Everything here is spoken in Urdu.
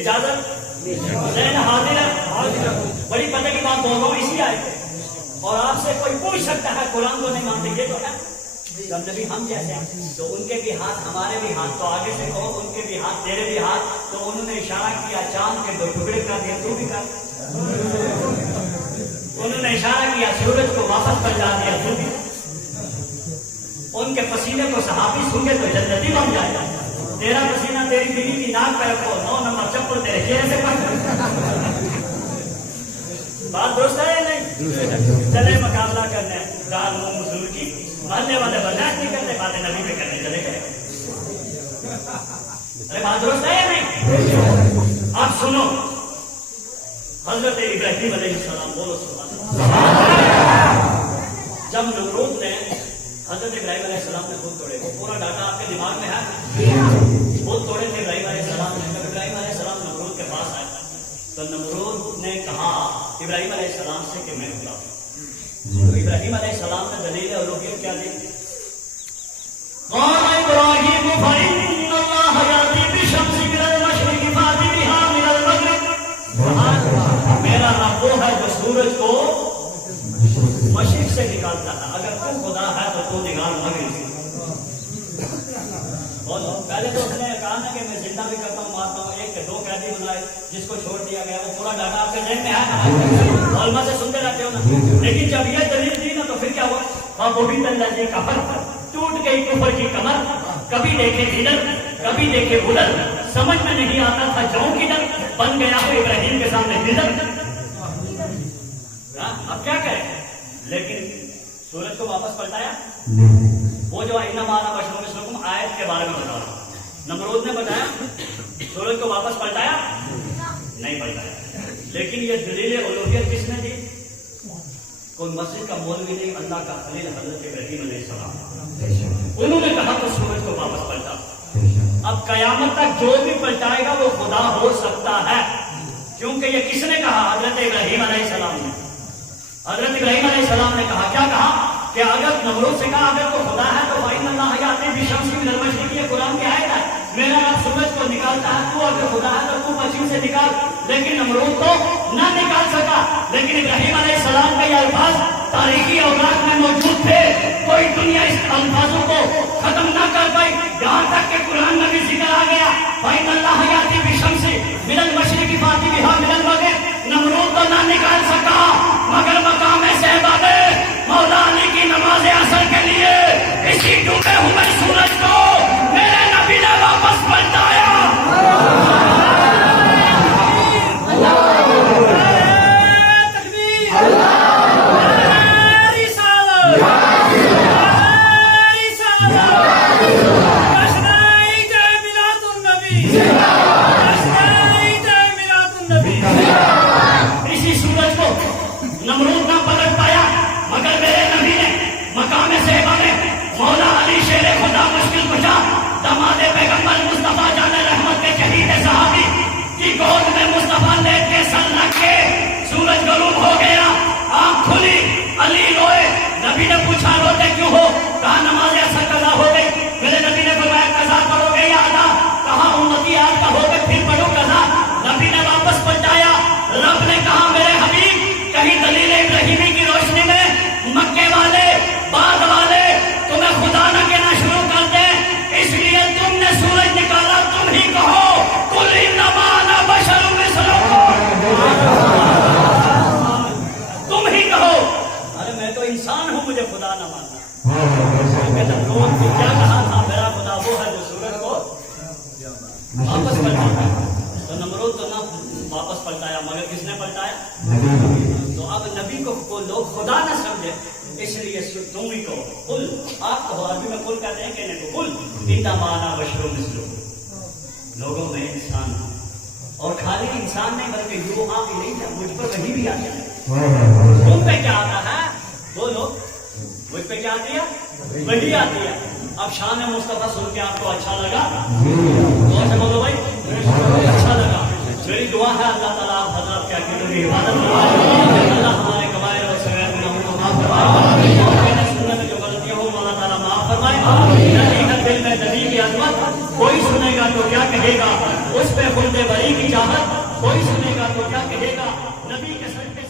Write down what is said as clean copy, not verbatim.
اجازت ذہن حاضر ہے؟ بڑی پتہ کی بات بول رہا ہوں اسی آئے اور آپ سے کوئی پوچھ سکتا ہے قرآن کو نہیں مانتے یہ تو ہے جب نبی ہم جیسے ہیں تو ان کے بھی ہاتھ ہمارے بھی ہاتھ تو آگے سے کہو ان کے بھی ہاتھ تیرے بھی ہاتھ تو انہوں نے اشارہ کیا چاند کے 2 ٹکڑے کر دیا تو بھی کر انہوں نے اشارہ کیا سورج کو واپس پلٹا دیا تو بھی ان کے پسینے کو صحابی سونگے تو جنتی بن جائے گا تیرا پسینہ تیری بیوی کی ناک پہ رکھو 9 نمبر چپل تیرے چہرے سے پڑ بات درست ہے یا نہیں؟ چلے مقابلہ کرنے دار مسلم کی محلے والے برداشت نہیں کرتے باتیں نبی پہ کرنے چلے گئے ارے بات درست ہے یا نہیں؟ آپ سنو حضرت ابراہیم علیہ السلام بولو سبحان اللہ جب نمرود نے حضرت ابراہیم علیہ السلام نے خود توڑے وہ پورا ڈاٹا آپ کے دماغ میں ہے خود توڑے تھے ابراہیم علیہ السلام نے جب ابراہیم علیہ السلام نمرود کے پاس آئے تو نمرود نے کہا ابراہیم علیہ السلام سے کہ میں خدا تو ابراہیم علیہ السلام نے دلیل الوہیت کیا دی قال ابراہیم فإن اللہ یأتی بالشمس من المشرق فأت بها من المغرب میرا رب وہ ہے جو سورج کو مشرق سے نکالتا ہے اگر تو خدا ہے تو نکال مغرب سے پہلے تو اس نے کہا نا کہ میں زندہ بھی کرتا ہوں مارتا ہوں 1 کہ 2 قیدی بنائے جس کو چھوڑ دیا گیا وہ پورا ڈاٹا آپ کے ذہن میں ہے علماء سے سنتے رہتے ہو نا لیکن جب یہ دلیل دی نا تو پھر کیا ہوا وہ بھی اللہ جی کا کفر ٹوٹ گئی کفر کی کمر کبھی دیکھے ادھر کبھی دیکھے ادھر سمجھ میں نہیں آتا تھا جاؤں کدھر بن گیا ہو ابراہیم کے سامنے ادھر اب کیا کریں لیکن سورج کو واپس پلٹایا وہ جو انما انا بشر مثلکم آیت کے بارے میں بتا رہا ہوں نمرود نے بتایا سورج کو واپس پلٹایا نہیں پلٹایا لیکن یہ دلیل الوہیت کس نے دی کوئی مسجد کا مولوی نہیں اللہ کا خلیل حضرت ابراہیم علیہ السلام انہوں نے کہا تو سورج کو واپس پلٹا اب قیامت تک جو بھی پلٹائے گا وہ خدا ہو سکتا ہے کیونکہ یہ کس نے کہا حضرت ابراہیم علیہ السلام نے حضرت ابراہیم علیہ السلام نے کہا کیا کہا کہ اگر نمرود سے کہا اگر تو خدا ہے تو فإن اللہ یأتی بالشمس من المشرق یہ قرآن کی آیت ہے میرا رب سورج کو نکالتا ہے تو اگر خدا ہے تو تو مشرق سے نکال لیکن نمرود کو نہ نکال سکا لیکن ابراہیم علیہ السلام کے یہ الفاظ تاریخی اوراق میں موجود تھے کوئی دنیا اس الفاظوں کو ختم نہ کر پائی یہاں تک کہ قرآن میں بھی ذکر آ گیا فإن اللہ یأتی بالشمس من المشرق فأت بها من المغرب نمرود کو نہ نکال سکا مگر مقام صحابہ میں مولا علی کی نماز عصر کے لیے اسی ڈوبے ہوئے سورج کو میرے نبی نے واپس پلٹایا اسی سورج کو نمرود نہ پلٹ پایا مگر میرے نبی نے مقام صحابہ میں مولا علی شیر خدا مشکل کشا داماد پیغمبر مصطفیٰ جان رحمت کے شہید صحابی کی گود میں مصطفیٰ لیٹ کے سر رکھ کے سورج غروب ہو گیا آنکھ کھلی علی روئے نبی نے پوچھا روتے کیوں ہو کہا نماز عصر قضا ہو گئی میرے نبی نے فرمایا قضا پڑھو گے یا ادا کہا امتی آج کا ہو گئے پھر پڑھو قضا نبی نے واپس پلٹایا رب نے کہا میرے حبیب کہیں دلیل ابراہیمی کی روشنی میں مکے والے بعد والے تمہیں خدا نہ کہنا شروع کر دیں اس لیے تم نے سورج نکالا تم ہی کہو قل انما انا بشر مثلکم تم ہی کہو ارے میں تو انسان ہوں مجھے خدا نہ ماننا نمرود کو کیا کہا تھا میرا خدا وہ ہے جو سورج کو واپس پلٹاتا تو نمرود تو نہ واپس پلٹایا مگر کس نے پلٹایا تو اب نبی کو لوگ خدا نہ سمجھے اس لیے تم ہی کہو قل آپ کہو عربی میں قل کہتے ہیں کہنے کو قل انما انا بشر مثلکم لوگوں میں انسان اور خالی انسان نہیں بلکہ یوحا بھی نہیں تھا مجھ پر وہی بھی آتا ہے تم پہ کیا آتا ہے بولو مجھ پہ کیا آتی ہے وہی آتی ہے اب شان مصطفیٰ سن کے آپ کو اچھا لگا کون سے بولو بھائی اچھا لگا میری دعا ہے اللہ تعالیٰ آپ حضرات کیا کہ میری عبادت فرمائے اللہ ہمارے قبائل اور صغیر گناہوں کو معاف فرمائے اور میرے سنت جو غلطیاں ہوں اللہ تعالیٰ معاف فرمائے دل میں نبی کی عظمت کوئی سنے گا تو کیا کہے گا اس پہ خلد بری کی چاہت، کوئی سنے گا تو کیا کہے گا، نبی کے سر پہ